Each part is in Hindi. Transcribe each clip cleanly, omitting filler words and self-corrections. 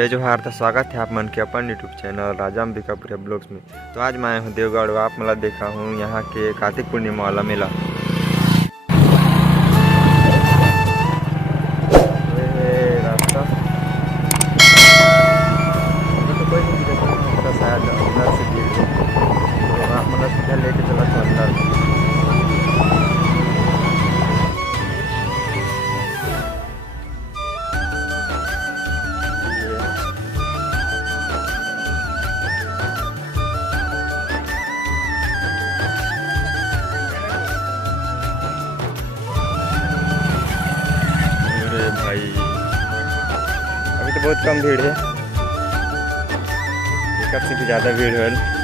जय जोहार था। स्वागत है आप मन के अपन यूट्यूब चैनल राजा अंबिकापुर ब्लॉग्स में। तो आज मैं आया हूँ देवगढ़। आप मला देखा हूँ यहाँ के कार्तिक पूर्णिमा वाला मेला। रास्ता तो कोई नहीं दिखा, शायद अंदर से भीड़ है, तो आप मतलब सीधा लेके चला था अंदर। भाई अभी तो बहुत कम भीड़ है, कब से भी ज़्यादा भीड़ है।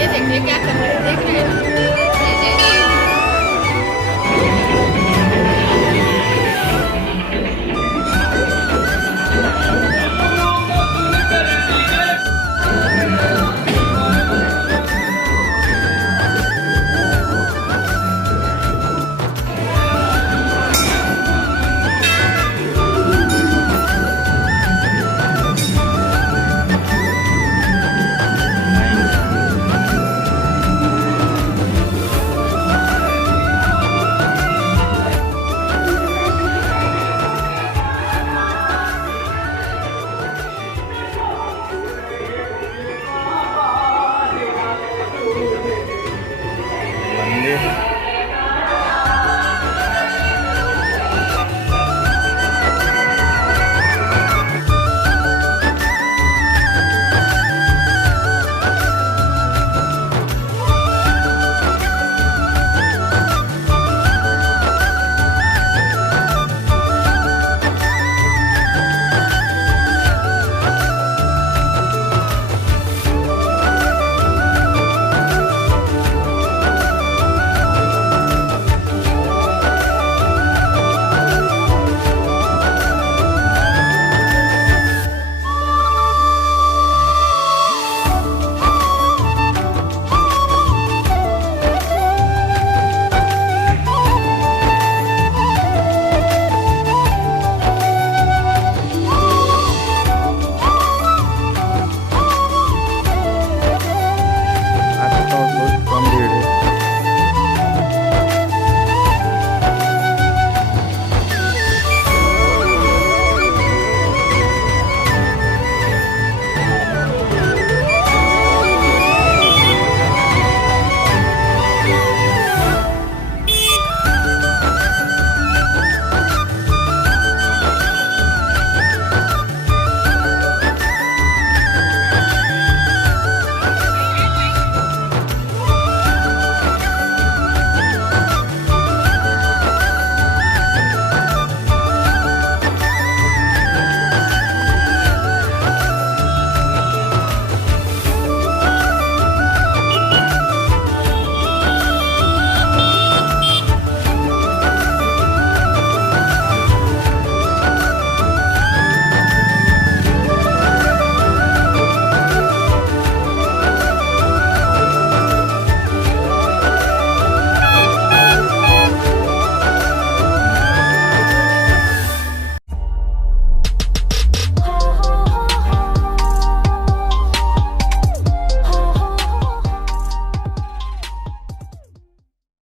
ये देखिए क्या कर रहे हैं, देख रहे हैं। मंदिर